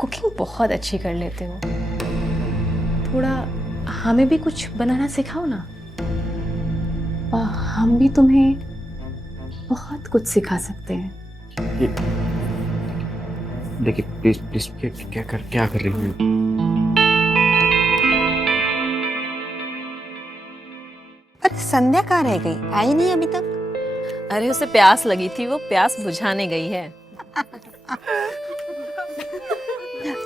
Cooking बहुत अच्छी कर लेते हो, थोड़ा हमें भी कुछ बनाना सिखाओ ना। हम भी तुम्हें बहुत कुछ सिखा सकते हैं। देखिए प्लीज प्लीज, क्या कर रही हैं? अरे संध्या कहाँ रह गई, आई नहीं अभी तक? अरे उसे प्यास लगी थी, वो प्यास बुझाने गई है।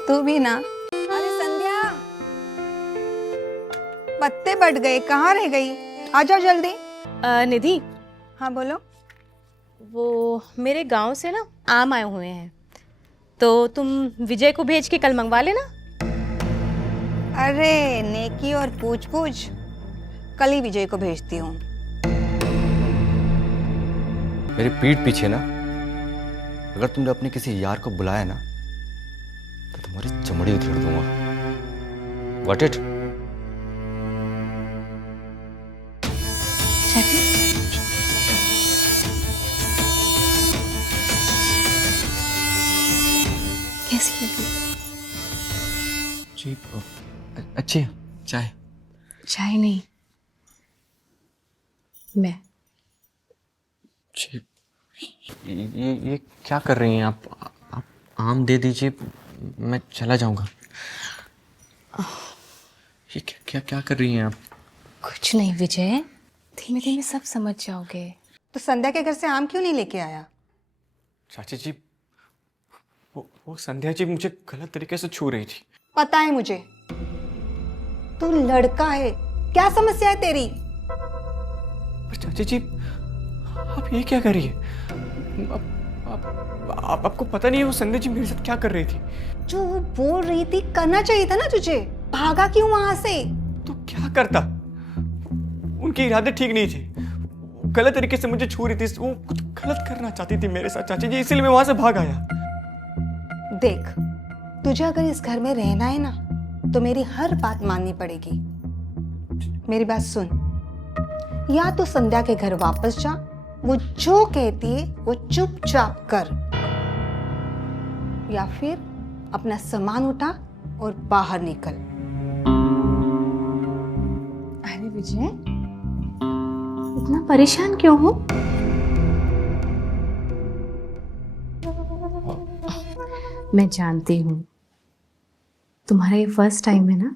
तू भी ना। अरे संध्या, पत्ते बढ़ गए, कहाँ रह गई? आ जाओ जल्दी। निधि, हाँ बोलो। वो मेरे गांव से ना आम आए हुए हैं, तो तुम विजय को भेज के कल मंगवा लेना। अरे नेकी और पूछ पूछ, कल ही विजय को भेजती हूँ। मेरी पीठ पीछे ना अगर तुमने अपने किसी यार को बुलाया ना तो तुम्हारी चमड़ी उधेड़ दूंगा। Got it? कैसी लगी? जी अच्छी है। चाय? चाय नहीं, मैं। जी ये क्या कर रही हैं आप आम दे दीजिए, मैं चला जाऊंगा। ये क्या कर रही हैं आप? कुछ नहीं विजय, धीमे धीमे सब समझ जाओगे। तो संध्या के घर से आम क्यों नहीं लेके आया? चाची जी, वो संध्या जी मुझे गलत तरीके से छू रही थी। पता है मुझे, तू लड़का है, क्या समस्या है तेरी? पर चाची जी, आप ये क्या कर रही है? आपको पता नहीं है वो संध्या जी मेरे साथ क्या कर रही थी? जो वो बोल रही थी करना चाहिए था ना तुझे, भागा क्यों वहां से? तो क्या करता? उनके इरादे ठीक नहीं थे, गलत तरीके से मुझे छू रही थी, वो कुछ गलत करना चाहती थी मेरे साथ चाची जी, इसीलिए मैं वहां से भाग आया। देख, तुझे अगर इस घर में रहना है ना तो मेरी हर बात माननी पड़ेगी। मेरी बात सुन, या तो संध्या के घर वापस जा, वो जो कहती है वो चुपचाप कर, या फिर अपना सामान उठा और बाहर निकल। अरे विजय, इतना परेशान क्यों हो? मैं जानती हूँ तुम्हारा ये फर्स्ट टाइम है ना,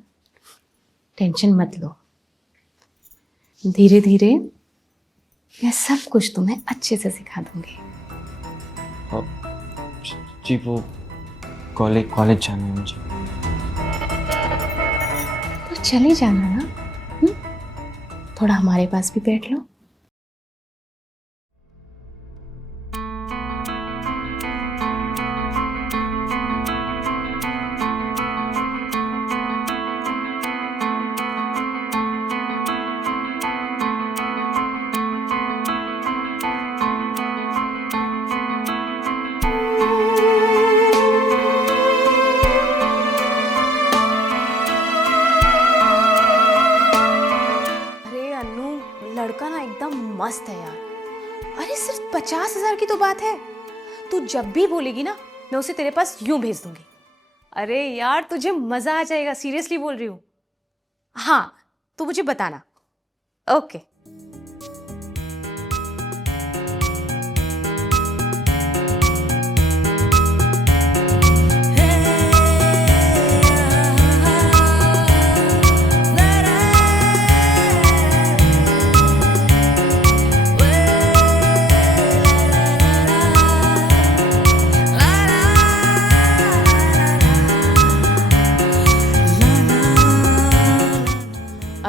टेंशन मत लो। धीरे धीरे मैं सब कुछ तुम्हें अच्छे से सिखा दूंगी। जी वो कॉलेज जाना है मुझे। तो चले जाना ना, थोड़ा हमारे पास भी बैठ लो। लड़का ना एकदम मस्त है यार। अरे सिर्फ 50,000 की तो बात है, तू जब भी बोलेगी ना मैं उसे तेरे पास यूं भेज दूंगी। अरे यार तुझे मजा आ जाएगा, सीरियसली बोल रही हूँ। हाँ तो मुझे बताना। ओके।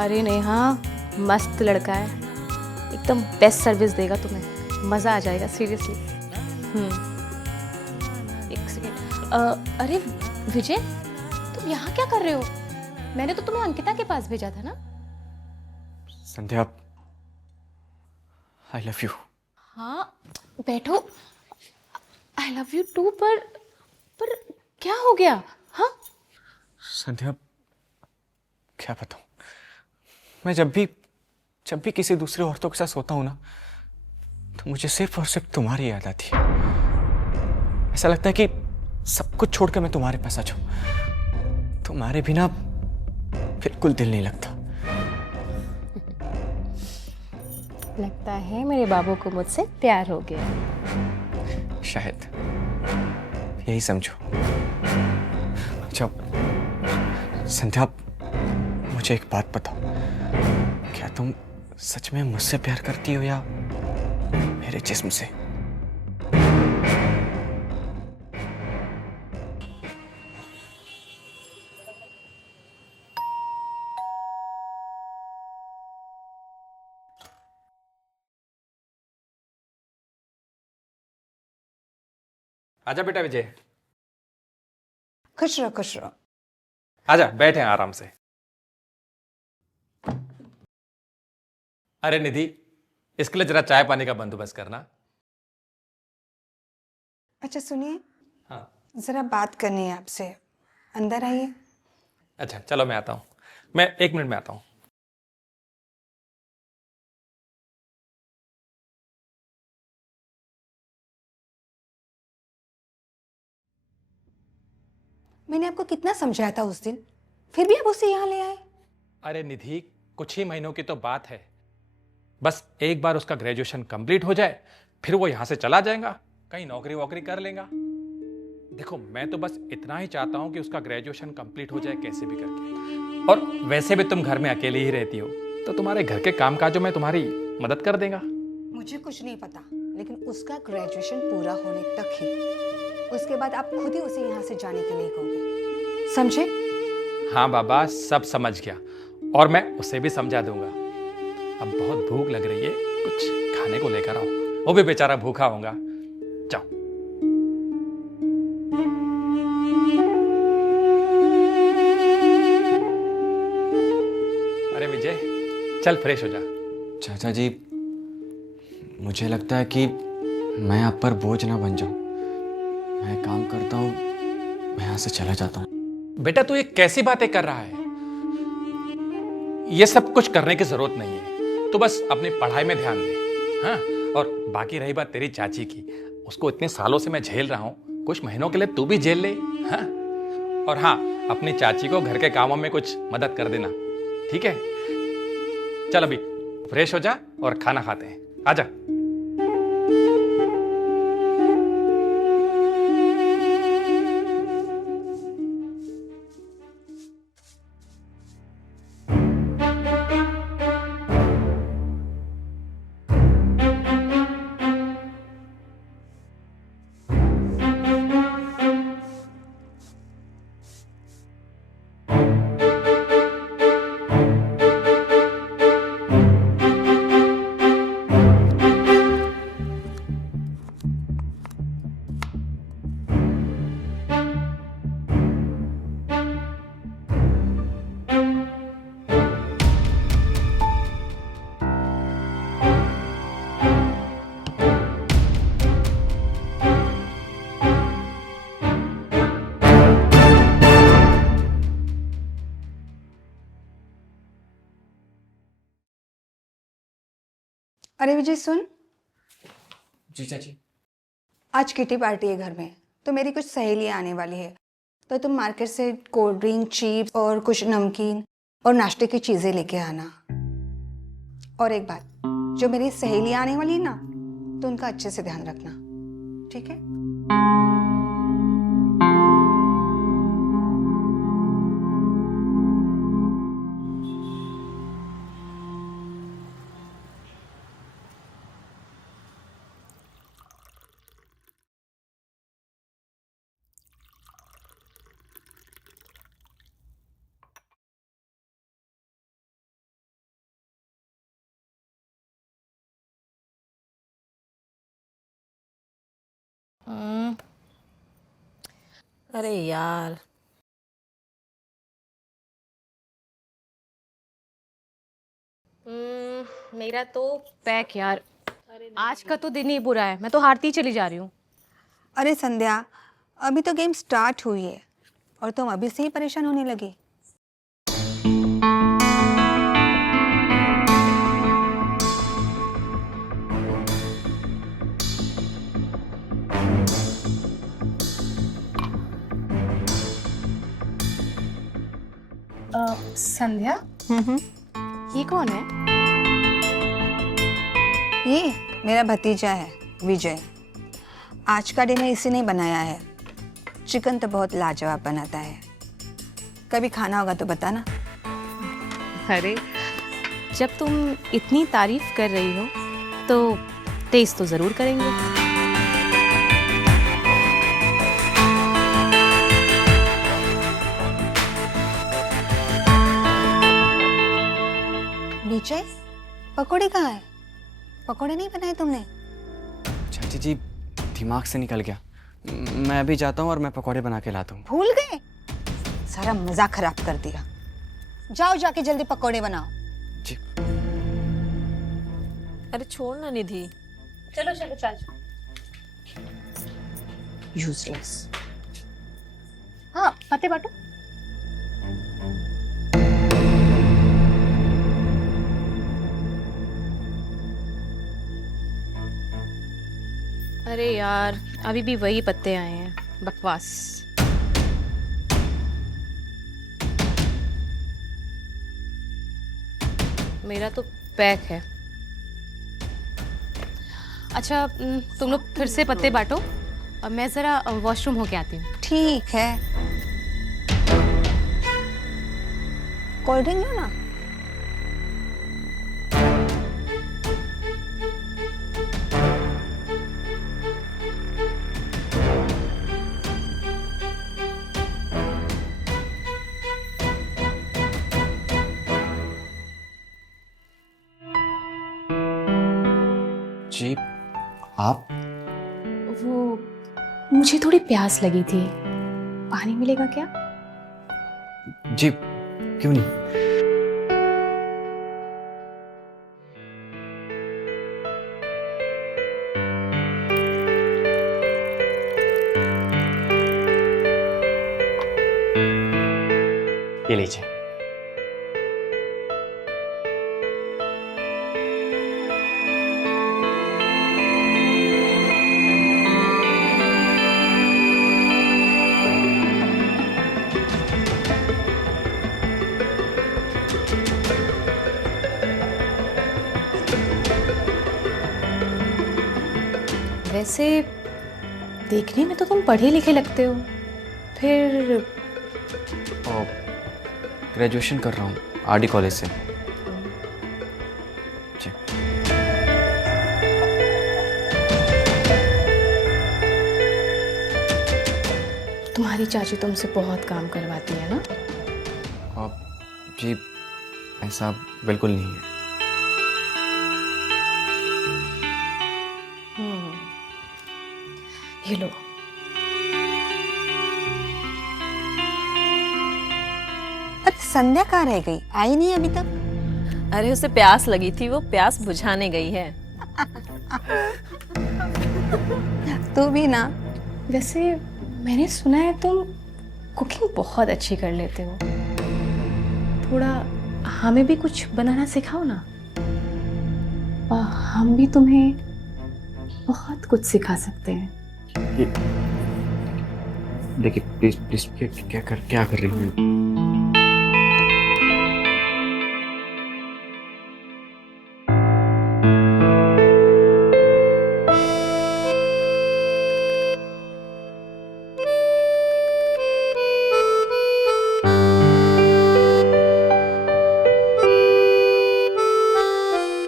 अरे नेहा, मस्त लड़का है, एकदम बेस्ट सर्विस देगा तुम्हें, मज़ा आ जाएगा सीरियसली। एक सेकेंड। अरे विजय, तुम यहाँ क्या कर रहे हो? मैंने तो तुम्हें अंकिता के पास भेजा था ना। संध्या, आई लव यू। हाँ बैठो। आई लव यू टू, पर क्या हो गया? हाँ संध्या, क्या बताऊं, मैं जब भी किसी दूसरे औरतों के साथ सोता हूं ना तो मुझे सिर्फ और सिर्फ तुम्हारी याद आती है। ऐसा लगता है कि सब कुछ छोड़कर मैं तुम्हारे पास आ जाऊं। तुम्हारे बिना बिल्कुल दिल नहीं लगता। लगता है मेरे बाबू को मुझसे प्यार हो गया। शायद यही समझो। अच्छा संध्या, मुझे एक बात बताओ, क्या तुम सच में मुझसे प्यार करती हो या मेरे जिस्म से? आजा बेटा विजय, खुश रहो खुश रहो। आजा बैठे आराम से। अरे निधि, इसके लिए जरा चाय पानी का बंदोबस्त करना। अच्छा सुनिए, हाँ। जरा बात करनी है आपसे, अंदर आइए। अच्छा चलो मैं आता हूँ, मैं 1 मिनट में आता हूँ। मैंने आपको कितना समझाया था उस दिन, फिर भी आप उसे यहाँ ले आए। अरे निधि, कुछ ही महीनों की तो बात है, बस एक बार उसका ग्रेजुएशन कंप्लीट हो जाए, फिर वो यहां से चला जाएगा, कहीं नौकरी वोकरी कर लेगा। देखो मैं तो बस इतना ही चाहता हूं कि उसका ग्रेजुएशन कंप्लीट हो जाए कैसे भी करके। और वैसे भी तुम घर में अकेली ही रहती हो, तो तुम्हारे घर के कामकाजों में तुम्हारी मदद कर देगा। मुझे कुछ नहीं पता, लेकिन उसका ग्रेजुएशन पूरा होने तक ही, उसके बाद आप खुद ही उसे यहाँ से जाने के लिए कहोगे, समझे? हाँ बाबा, सब समझ गया, और मैं उसे भी समझा दूंगा। अब बहुत भूख लग रही है, कुछ खाने को लेकर आओ, वो भी बेचारा भूखा होगा। जाओ। अरे विजय, चल फ्रेश हो जा। चाचा जी, मुझे लगता है कि मैं आप पर बोझ ना बन जाऊं। मैं काम करता हूं, मैं यहाँ से चला जाता हूं। बेटा तू ये कैसी बातें कर रहा है? ये सब कुछ करने की जरूरत नहीं है, तू बस अपनी पढ़ाई में ध्यान दे। हाँ, और बाकी रही बात तेरी चाची की, उसको इतने सालों से मैं झेल रहा हूं, कुछ महीनों के लिए तू भी झेल ले। हाँ, और हाँ, अपनी चाची को घर के कामों में कुछ मदद कर देना, ठीक है? चल अभी फ्रेश हो जा और खाना खाते हैं, आजा। अरे विजय सुन, जी चाची। आज किटी पार्टी है घर में, तो मेरी कुछ सहेलियाँ आने वाली है, तो तुम मार्केट से कोल्ड ड्रिंक, चिप्स और कुछ नमकीन और नाश्ते की चीज़ें लेके आना। और एक बात, जो मेरी सहेलियाँ आने वाली है ना, तो उनका अच्छे से ध्यान रखना, ठीक है? अरे यार, मेरा तो पैक यार, आज का तो दिन ही बुरा है, मैं तो हारती ही चली जा रही हूँ। अरे संध्या, अभी तो गेम स्टार्ट हुई है और तुम अभी से ही परेशान होने लगी। संध्या हम्म। ये कौन है? ये मेरा भतीजा है विजय। आज का डिनर इसी ने बनाया है। चिकन तो बहुत लाजवाब बनाता है। कभी खाना होगा तो बताना। अरे जब तुम इतनी तारीफ कर रही हो तो टेस्ट तो जरूर करेंगे। विजय, पकोड़े कहाँ है? पकोड़े नहीं बनाए तुमने? चाची जी दिमाग से निकल गया। मैं अभी जाता हूँ और मैं पकौड़े बना के लाता हूँ। भूल गए? सारा मजा खराब कर दिया। जाओ जाके जल्दी पकोड़े बनाओ। जी। अरे छोड़ ना निधि। चलो चलो चल। यूजलेस। हाँ पत्ते बांटो। अरे यार अभी भी वही पत्ते आए हैं, बकवास। मेरा तो पैक है। अच्छा तुम लोग फिर से पत्ते बांटो और मैं जरा वॉशरूम होके आती हूँ। ठीक है। कोल्ड ड्रिंक लो ना। जी आप? वो मुझे थोड़ी प्यास लगी थी, पानी मिलेगा क्या? जी क्यों नहीं। ये लीजिए। वैसे देखने में तो तुम पढ़े लिखे लगते हो, फिर और ग्रेजुएशन कर रहा हूँ आरडी कॉलेज से। जी। तुम्हारी चाची तुमसे बहुत काम करवाती है ना? और जी ऐसा बिल्कुल नहीं है। ये लो। अरे संध्या कहाँ रह गई? आई नहीं अभी तक? अरे उसे प्यास लगी थी, वो प्यास बुझाने गई है। तू भी ना। वैसे मैंने सुना है तुम कुकिंग बहुत अच्छी कर लेते हो, थोड़ा हमें भी कुछ बनाना सिखाओ ना, और हम भी तुम्हें बहुत कुछ सिखा सकते हैं। देखिए प्लीज प्लीज क्या कर रही हूँ?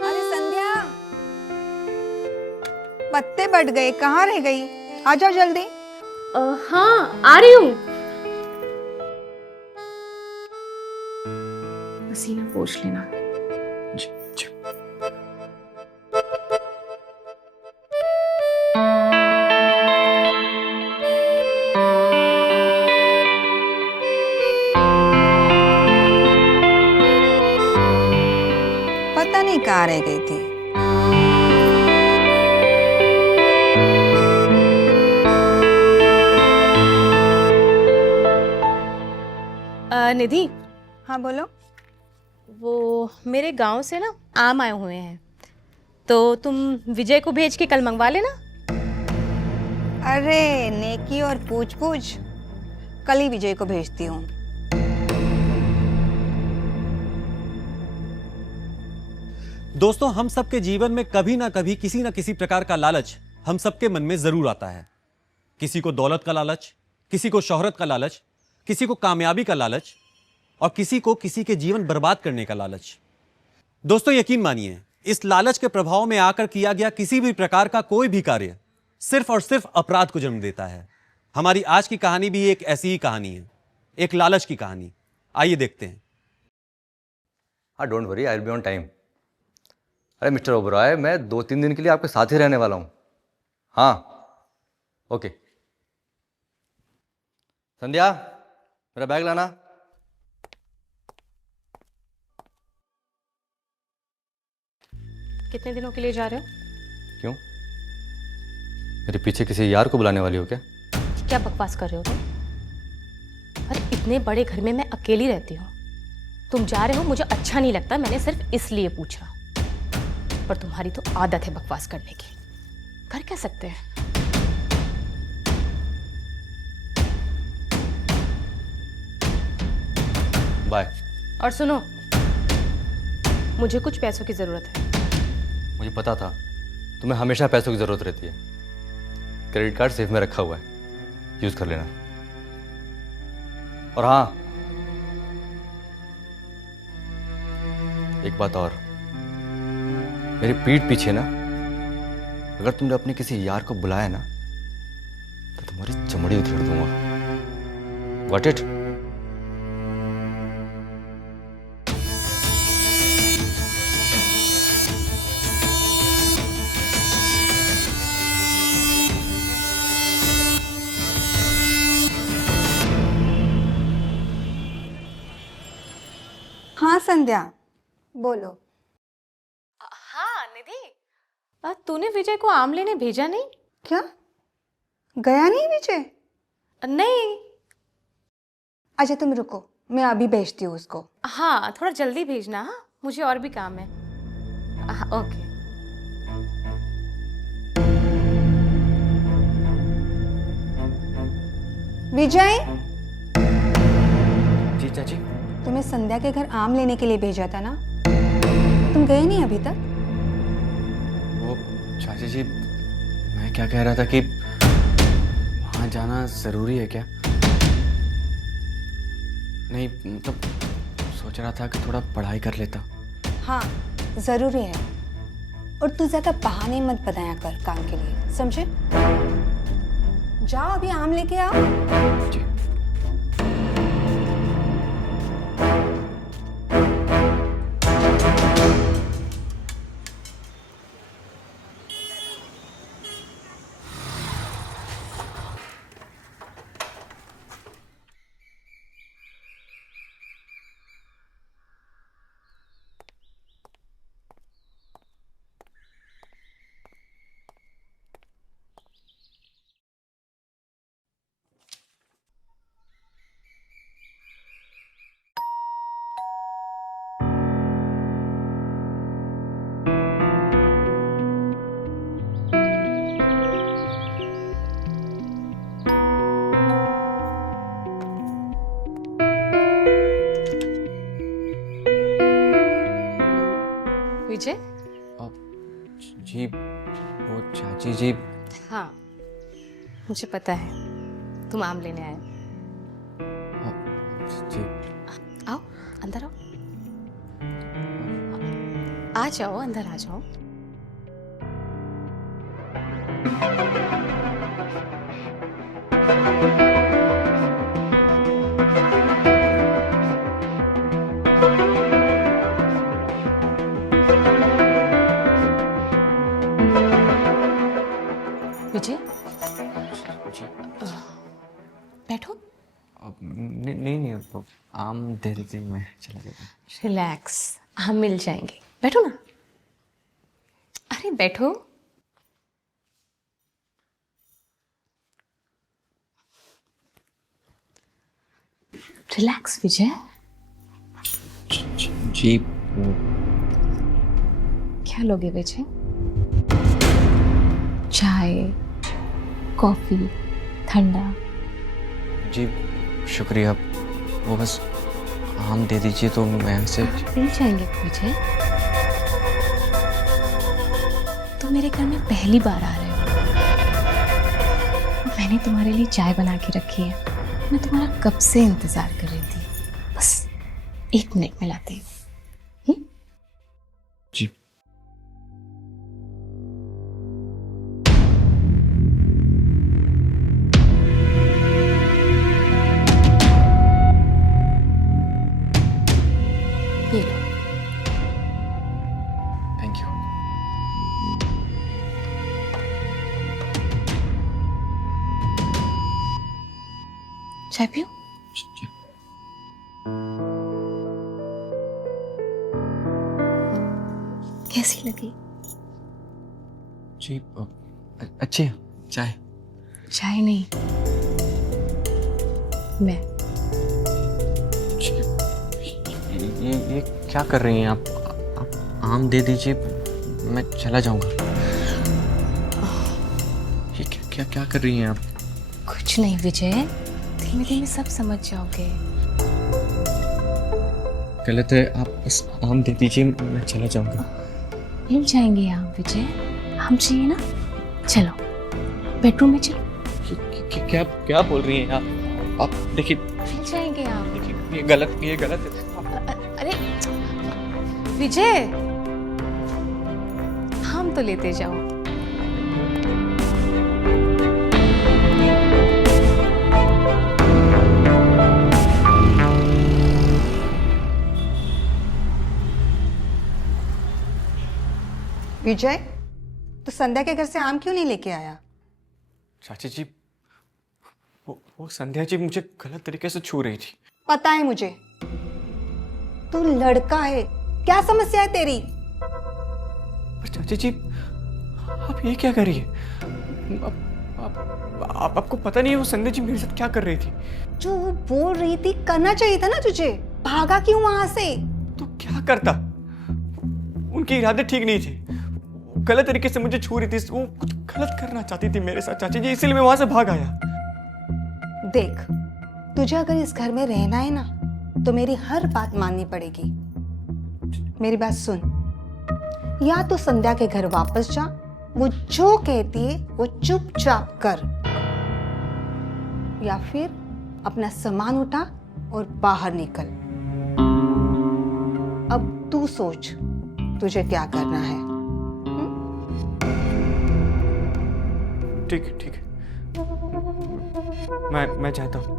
अरे संध्या, पत्ते बट गए, कहाँ रह गई? आ जाओ जल्दी। हाँ आ रही हूँ। पसीना पोंछ लेना। जी, जी। पता नहीं कहाँ रह गई थी। निधि, हाँ बोलो। वो मेरे गांव से ना आम आए हुए हैं, तो तुम विजय को भेज के कल मंगवा लेना। अरे नेकी और पूछ पूछ, कल ही विजय को भेजती हूँ। दोस्तों, हम सबके जीवन में कभी ना कभी किसी ना किसी प्रकार का लालच हम सबके मन में जरूर आता है। किसी को दौलत का लालच, किसी को शोहरत का लालच, किसी को कामयाबी का लालच और किसी को किसी के जीवन बर्बाद करने का लालच। दोस्तों, यकीन मानिए, इस लालच के प्रभाव में आकर किया गया किसी भी प्रकार का कोई भी कार्य सिर्फ और सिर्फ अपराध को जन्म देता है। हमारी आज की कहानी भी एक ऐसी ही कहानी है, एक लालच की कहानी। आइए देखते हैं। हाँ, don't worry, I will be on time. अरे मिस्टर ओबरॉय, मैं 2-3 दिन के लिए आपके साथ ही रहने वाला हूँ। हाँ, ओके। संध्या, मेरा बैग लाना। कितने दिनों के लिए जा रहे हो? क्यों? मेरे पीछे किसी यार को बुलाने वाली हो क्या? क्या बकवास कर रहे हो तुम? अरे इतने बड़े घर में मैं अकेली रहती हूँ। तुम जा रहे हो मुझे अच्छा नहीं लगता, मैंने सिर्फ इसलिए पूछा। पर तुम्हारी तो आदत है बकवास करने की। कर क्या सकते हैं? बाय। और सुनो, मुझे कुछ पैसों की जरूरत है। मुझे पता था तुम्हें हमेशा पैसों की जरूरत रहती है। क्रेडिट कार्ड सेफ में रखा हुआ है, यूज कर लेना। और हाँ, एक बात और, मेरी पीठ पीछे ना अगर तुमने अपने किसी यार को बुलाया ना तो तुम्हारी चमड़ी उधेड़ दूंगा। Got it? हाँ संध्या, बोलो। हाँ निधि, तूने विजय को आम लेने भेजा नहीं? क्या गया नहीं विजय? नहीं। अच्छा तुम रुको, मैं अभी भेजती हूँ उसको। हाँ, थोड़ा जल्दी भेजना। हाँ, मुझे और भी काम है। ओके। विजय, जी चाची। तुम्हें संध्या के घर आम लेने के लिए भेजा था ना, तुम गए नहीं अभी तक? वो चाची जी, मैं क्या कह रहा था कि वहाँ जाना ज़रूरी है क्या? नहीं, मतलब सोच रहा था कि थोड़ा पढ़ाई कर लेता। हाँ ज़रूरी है, और तू ज़्यादा बहाने मत बनाया कर काम के लिए, समझे? जाओ अभी आम लेके आओ। जी। विजय। जी, वो चाची जी। हाँ, मुझे पता है तुम आम लेने आए। जी। आओ अंदर आओ। आ जाओ, अंदर आ जाओ। विजय, जी। बैठो। नहीं, वो आम दे दीजिए, मैं चला जाता। रिलैक्स, हम मिल जाएंगे। बैठो ना। अरे बैठो। रिलैक्स विजय। जी। क्या लोगे विजय? चाय, कॉफी, ठंडा? जी शुक्रिया, वो बस आम दे दीजिए तो मैं से। मिल जाएंगे विजय। मेरे घर में पहली बार आ रहे हो। मैंने तुम्हारे लिए चाय बना के रखी है। मैं तुम्हारा कब से इंतजार कर रही थी। बस 1 मिनट में लाती हूँ। जी। ये लो। Thank you. चाय पियो। कैसी लगी? जी अच्छी है चाय। चाय नहीं, मैं। ये क्या कर रही हैं आप आम दे दीजिए, मैं चला जाऊंगा। ये क्या क्या कर रही हैं आप? कुछ नहीं विजय, धीमे धीमे सब समझ जाओगे। गलत है, आप बस आम दे दीजिए, मैं चला जाऊंगा। मिल जाएंगे आम विजय, हम चाहिए ना। चलो बेडरूम में चलो। क्या क्या बोल रही हैं आप देखिए मिल जाएंगे आम। ये गलत है। अरे विजय, हम तो लेते जाओ। विजय, तो संध्या के घर से आम क्यों नहीं लेके आया? चाची जी, वो संध्या जी मुझे गलत तरीके से छू रही थी। पता है मुझे, तू लड़का है, क्या समस्या है तेरी? पर चाची जी, आप ये क्या कर रही है? आपको पता नहीं है वो संध्या जी मेरे साथ क्या कर रही थी? जो वो बोल रही थी करना चाहिए था ना तुझे, भागा क्यों वहां से? तो क्या करता? उनके इरादे ठीक नहीं थे, गलत तरीके से मुझे छू रही थी, वो कुछ गलत करना चाहती थी मेरे साथ चाची जी, इसीलिए मैं वहां से भाग आया। देख, तुझे अगर इस घर में रहना है ना, तो मेरी हर बात माननी पड़ेगी। मेरी बात सुन, या तो संध्या के घर वापस जा, वो जो कहती है वो चुपचाप कर, या फिर अपना सामान उठा और बाहर निकल। अब तू सोच तुझे क्या करना है। ठीक है मैं जाता हूँ।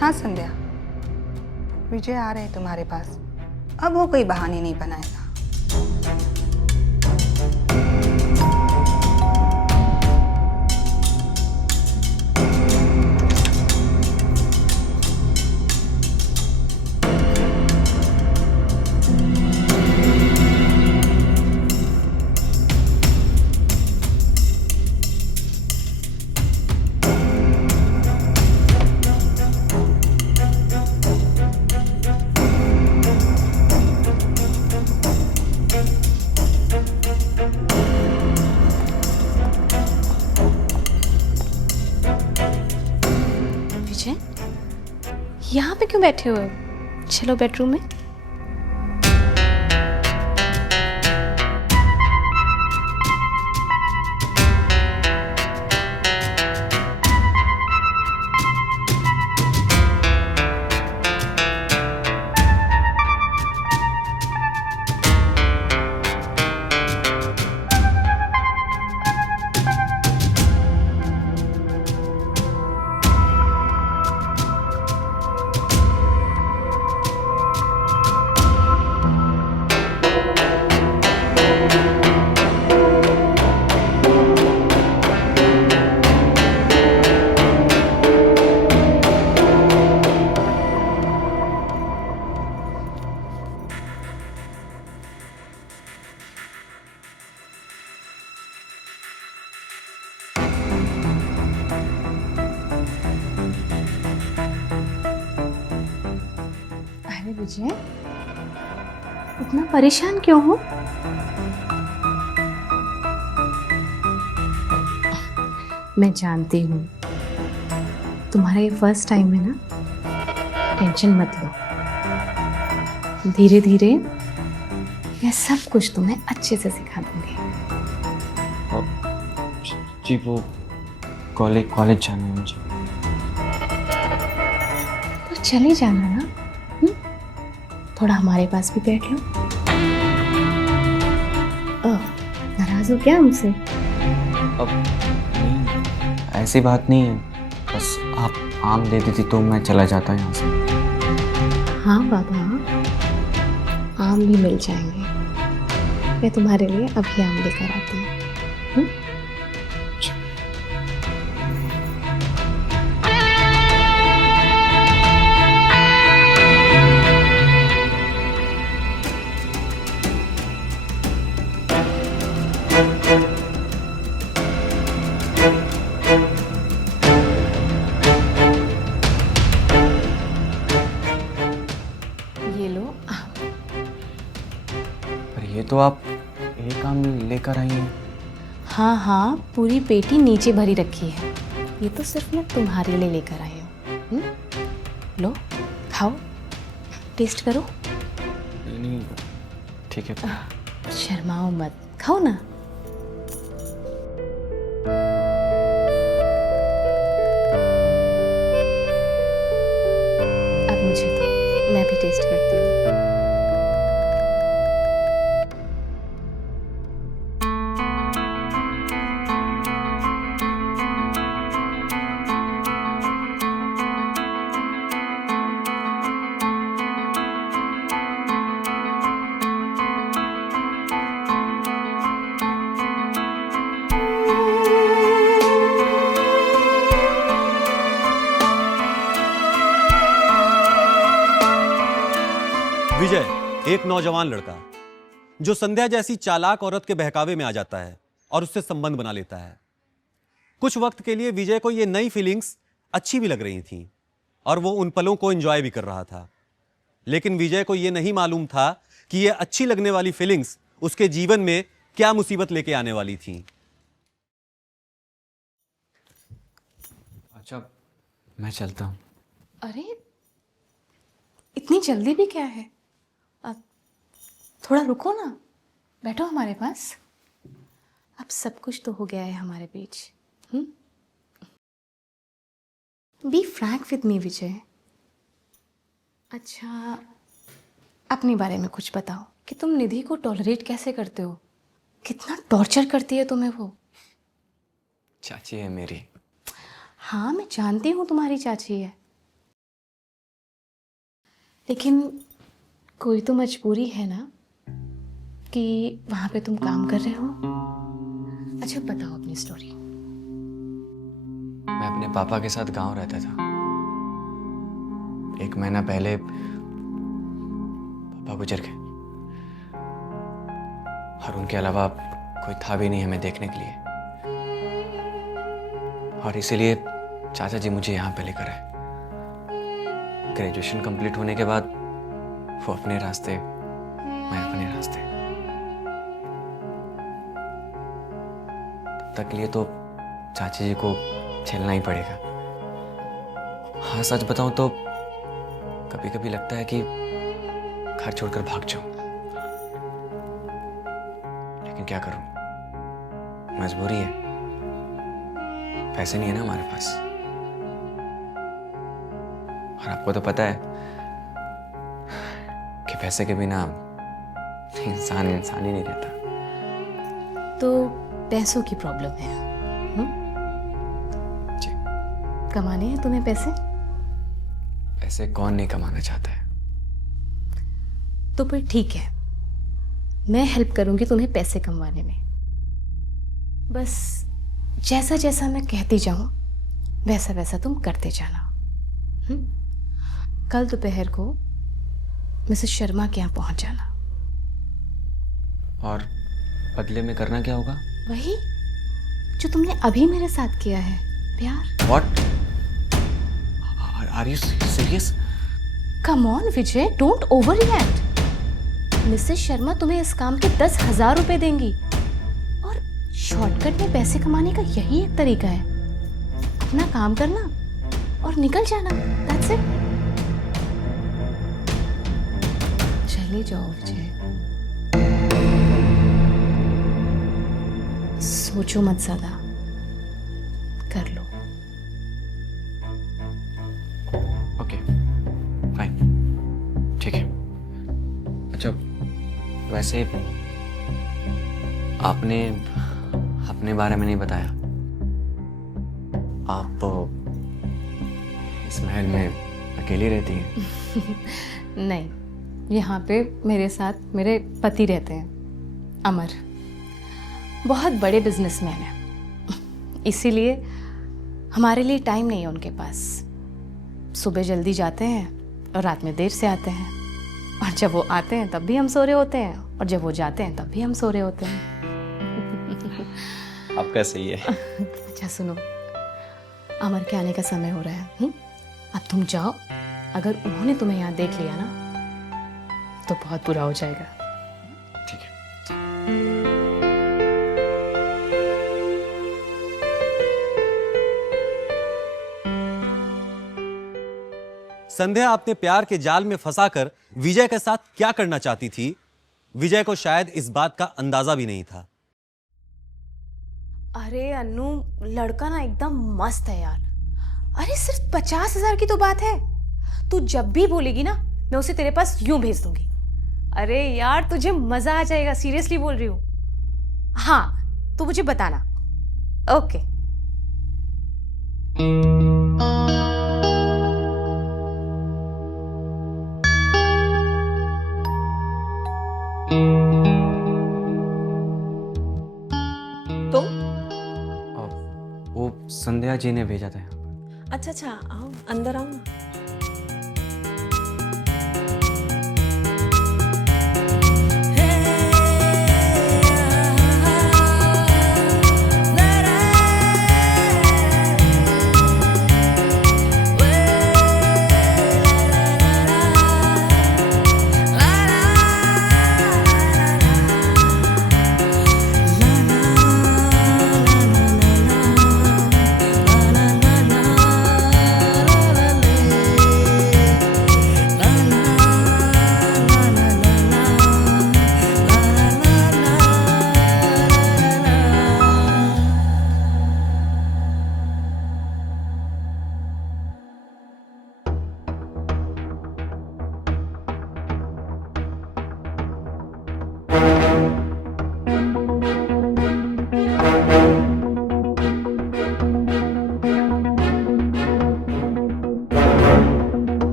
हाँ संध्या, विजय आ रहे हैं तुम्हारे पास। अब वो कोई बहाने नहीं बनाएगा। विजय, यहाँ पे क्यों बैठे हुए हो? चलो बेडरूम में। अरे विजय, इतना परेशान क्यों हो? मैं जानती हूँ तुम्हारा ये फर्स्ट टाइम है ना, टेंशन मत लो। धीरे धीरे मैं सब कुछ तुम्हें अच्छे से सिखा दूंगी। जी वो कॉलेज जाना है मुझे। तो चले जाना ना। थोड़ा हमारे पास भी बैठ लो। नाराज हो क्या हमसे? अब नहीं, ऐसी बात नहीं है, बस आप आम दे देती तो मैं चला जाता यहाँ से। हाँ बाबा, आम भी मिल जाएंगे। मैं तुम्हारे लिए अभी आम लेकर आती हूँ। ये लो आम। पर ये तो आप एक आम लेकर आई हैं। हाँ हाँ, पूरी पेटी नीचे भरी रखी है। ये तो सिर्फ मैं तुम्हारे लिए लेकर आई हूँ। लो खाओ, टेस्ट करो। नहीं ठीक है। शर्माओ मत, खाओ ना। अब मुझे तो, मैं भी टेस्ट करती हूँ। विजय एक नौजवान लड़का जो संध्या जैसी चालाक औरत के बहकावे में आ जाता है और उससे संबंध बना लेता है। कुछ वक्त के लिए विजय को ये नई फीलिंग्स अच्छी भी लग रही थीं और वो उन पलों को एंजॉय भी कर रहा था, लेकिन विजय को ये नहीं मालूम था कि ये अच्छी लगने वाली फीलिंग्स उसके जीवन में क्या मुसीबत लेके आने वाली थी। अच्छा मैं चलता हूँ। अरे इतनी जल्दी भी क्या है? अब थोड़ा रुको ना, बैठो हमारे पास। अब सब कुछ तो हो गया है हमारे बीच। बी फ्रैंक विद मी विजय। अच्छा, अपने बारे में कुछ बताओ कि तुम निधि को टॉलरेट कैसे करते हो? कितना टॉर्चर करती है तुम्हें वो। चाची है मेरी। हाँ मैं जानती हूँ तुम्हारी चाची है, लेकिन कोई तो मजबूरी है ना कि वहां पे तुम काम कर रहे हो। अच्छा बताओ अपनी स्टोरी। मैं अपने पापा के साथ गांव रहता था। 1 महीना पहले पापा गुजर गए और उनके अलावा कोई था भी नहीं हमें देखने के लिए, और इसीलिए चाचा जी मुझे यहाँ पे लेकर आए। ग्रेजुएशन कंप्लीट होने के बाद वो अपने रास्ते, मैं अपने रास्ते। तब तक के लिए तो चाची जी को झेलना ही पड़ेगा। हाँ सच बताऊं तो कभी कभी लगता है कि घर छोड़कर भाग जाऊं, लेकिन क्या करूं, मजबूरी है। पैसे नहीं है ना हमारे पास, और आपको तो पता है कि पैसे के बिना इंसान ही नहीं रहता। तो पैसों की प्रॉब्लम है। जी। कमाने हैं तुम्हें पैसे? पैसे कौन नहीं कमाना चाहता है। तो फिर ठीक है, मैं हेल्प करूंगी तुम्हें पैसे कमाने में। बस जैसा जैसा मैं कहती जाऊं वैसा वैसा तुम करते जाना। कल दोपहर को मिसेस शर्मा के यहाँ पहुंच जाना। और बदले में करना क्या होगा? वही जो तुमने अभी मेरे साथ किया है, प्यार। What? Are you serious? Come on Vijay, don't over react. Mrs Sharma तुम्हें इस काम के 10,000 रुपए देंगी, और शॉर्टकट में पैसे कमाने का यही एक तरीका है। अपना काम करना और निकल जाना, दैट्स इट। चले जाओ विजय, सोचो मत ज्यादा, कर लो। ओके फाइन, ठीक है। अच्छा, वैसे आपने अपने बारे में नहीं बताया। आप इस महल में अकेली रहती हैं? नहीं, यहाँ पे मेरे साथ मेरे पति रहते हैं, अमर। बहुत बड़े बिजनेसमैन हैं, इसीलिए हमारे लिए टाइम नहीं है उनके पास। सुबह जल्दी जाते हैं और रात में देर से आते हैं, और जब वो आते हैं तब भी हम सो रहे होते हैं, और जब वो जाते हैं तब भी हम सो रहे होते हैं। आपका सही है। अच्छा सुनो, अमर के आने का समय हो रहा है। अब तुम जाओ, अगर उन्होंने तुम्हें यहाँ देख लिया ना तो बहुत बुरा हो जाएगा। ठीक है। संध्या अपने प्यार के जाल में फंसाकर विजय के साथ क्या करना चाहती थी, विजय को शायद इस बात का अंदाजा भी नहीं था। अरे अन्नू, लड़का ना एकदम मस्त है यार। अरे सिर्फ 50,000 की तो बात है। तू जब भी बोलेगी ना, मैं उसे तेरे पास यूं भेज दूंगी। अरे यार, तुझे मजा आ जाएगा, सीरियसली बोल रही हूँ। हाँ, तू मुझे बताना। ओके। तुम? वो संध्या जी ने भेजा था यहाँ पर। अच्छा अच्छा, आओ अंदर आओ ना।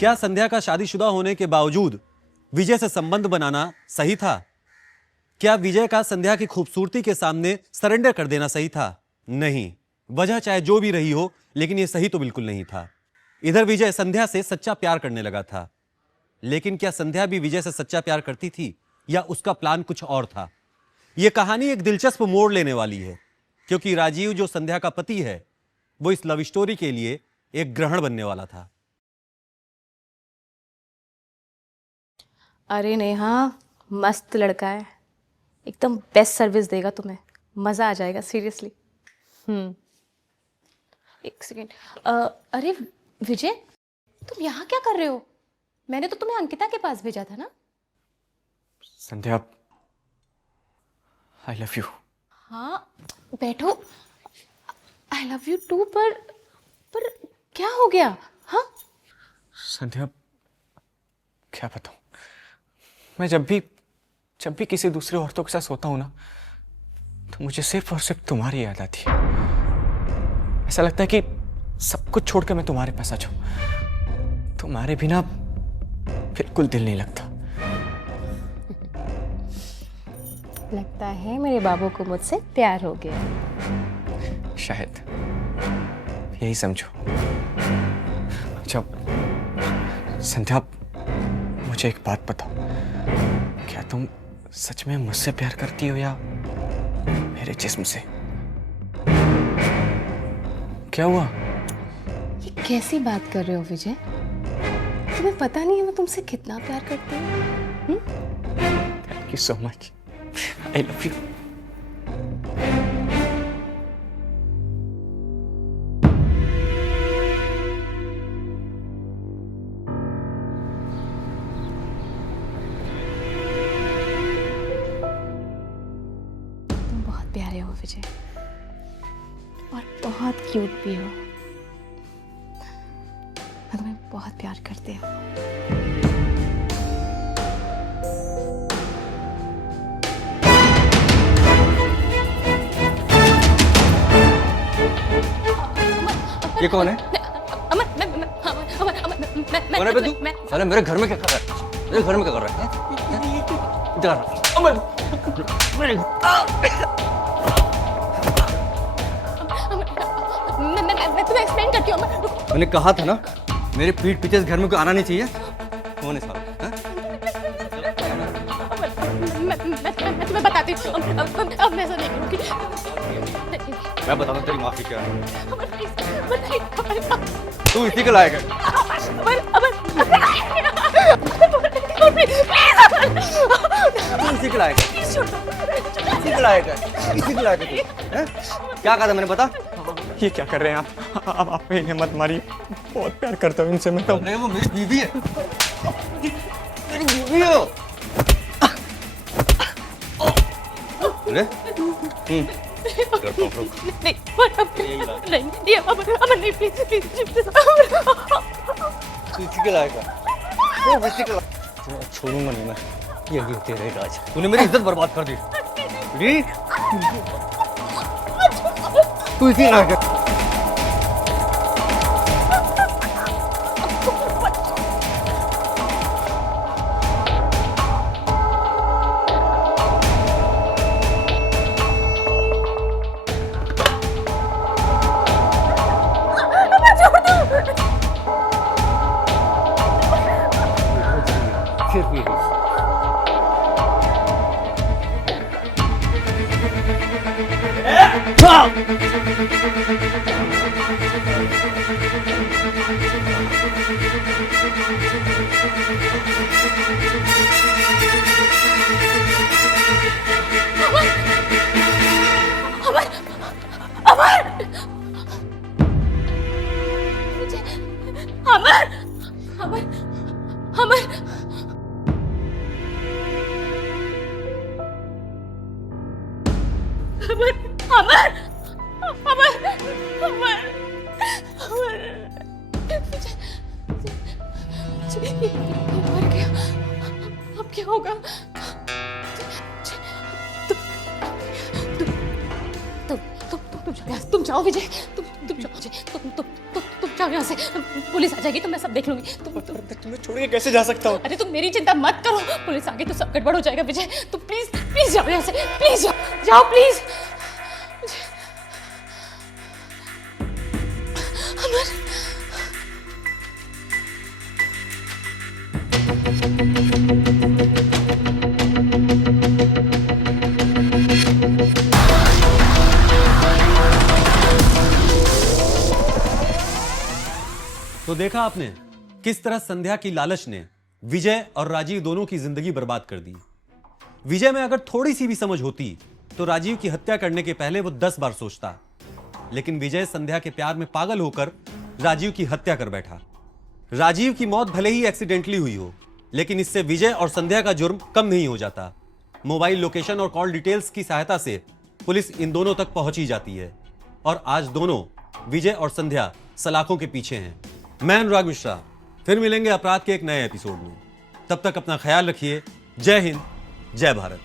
क्या संध्या का शादीशुदा होने के बावजूद विजय से संबंध बनाना सही था? क्या विजय का संध्या की खूबसूरती के सामने सरेंडर कर देना सही था? नहीं। वजह चाहे जो भी रही हो, लेकिन यह सही तो बिल्कुल नहीं था। इधर विजय संध्या से सच्चा प्यार करने लगा था, लेकिन क्या संध्या भी विजय से सच्चा प्यार करती थी, या उसका प्लान कुछ और था? यह कहानी एक दिलचस्प मोड़ लेने वाली है, क्योंकि राजीव जो संध्या का पति है, वो इस लव स्टोरी के लिए एक ग्रहण बनने वाला था। अरे नेहा, मस्त लड़का है, एकदम बेस्ट सर्विस देगा तुम्हें, मज़ा आ जाएगा, सीरियसली। एक सेकेंड। अरे विजय, तुम यहाँ क्या कर रहे हो? मैंने तो तुम्हें अंकिता के पास भेजा था ना। संध्या, आई लव यू। हाँ, बैठो। आई लव यू टू, पर क्या हो गया? हाँ संध्या, क्या बताऊं, मैं जब भी किसी दूसरे औरतों के साथ सोता हूं ना, तो मुझे सिर्फ और सिर्फ तुम्हारी याद आती है। ऐसा लगता है कि सब कुछ छोड़कर मैं तुम्हारे पास आ जाऊं। तुम्हारे बिना बिल्कुल दिल नहीं लगता। लगता है मेरे बाबू को मुझसे प्यार हो गया। शायद यही समझो। अच्छा संध्या, मुझे एक बात बताओ, क्या तुम सच में मुझसे प्यार करती हो, या मेरे जिस्म से। क्या हुआ? ये कैसी बात कर रहे हो विजय? तुम्हें पता नहीं है मैं तुमसे कितना प्यार करती हूँ। Thank you so much, I love you. तुम बहुत प्यारे हो विजय, और बहुत क्यूट भी हो। मैं तुम्हें बहुत प्यार करती हूँ। ये कौन है? अमर, कौन है बे तू? साले मेरे घर में क्या कर रहा है? मेरे घर में क्या कर रहा है? इधर अमर, मेरे मैं तुम्हें एक्सप्लेन करती हूँ अमर। मैंने कहा था ना, मेरे पीठ पीछे इस घर में कोई आना नहीं चाहिए। कौन है साला? हाँ? मैं तुम्हें बताती हूँ। अब मैं ऐसा नहीं करूँगी। मैं बताता हूँ तेरी माफी क्या है। अमर, please, अमर, तू इसी के लायक है। तू इसी के लायक है। इसी के लायक है। इसी के लायक है तू। हैं? क्या कहा था मैंने, बता? ये क्या कर रहे हैं आप? आप इन्हें मत मारिए, बहुत प्यार करता हूँ इनसे मैं तो। नहीं, वो मेरी बीवी है। मेरी बीवी है। अरे नहीं, अमर नहीं, प्लीज। तू इसी के लायक है। तू इसी के लायक। छोड़ूंगा नहीं मैं। यही तेरे राज। तूने मेरी इज्जत बर्बाद कर दी। तू इसी लायक है। सिर्फ यही। मर गया। अब क्या होगा? तुम जाओ विजय, तुम जाओ विजय, तुम जाओ यहाँ से। पुलिस आ जाएगी तो मैं सब देख लूंगी। तुम्हें छोड़ के कैसे जा सकता हूँ? अरे तुम मेरी चिंता मत करो, पुलिस आ गई तो सब गड़बड़ हो जाएगा विजय। तुम प्लीज जाओ यहाँ से, प्लीज जाओ प्लीज। तो देखा आपने किस तरह संध्या की लालच ने विजय और राजीव दोनों की जिंदगी बर्बाद कर दी। विजय में अगर थोड़ी सी भी समझ होती तो राजीव की हत्या करने के पहले वो 10 बार सोचता, लेकिन विजय संध्या के प्यार में पागल होकर राजीव की हत्या कर बैठा। राजीव की मौत भले ही एक्सीडेंटली हुई हो, लेकिन इससे विजय और संध्या का जुर्म कम नहीं हो जाता। मोबाइल लोकेशन और कॉल डिटेल्स की सहायता से पुलिस इन दोनों तक पहुंच ही जाती है, और आज दोनों विजय और संध्या सलाखों के पीछे हैं। मैं अनुराग मिश्रा, फिर मिलेंगे अपराध के एक नए एपिसोड में। तब तक अपना ख्याल रखिए। जय हिंद, जय भारत।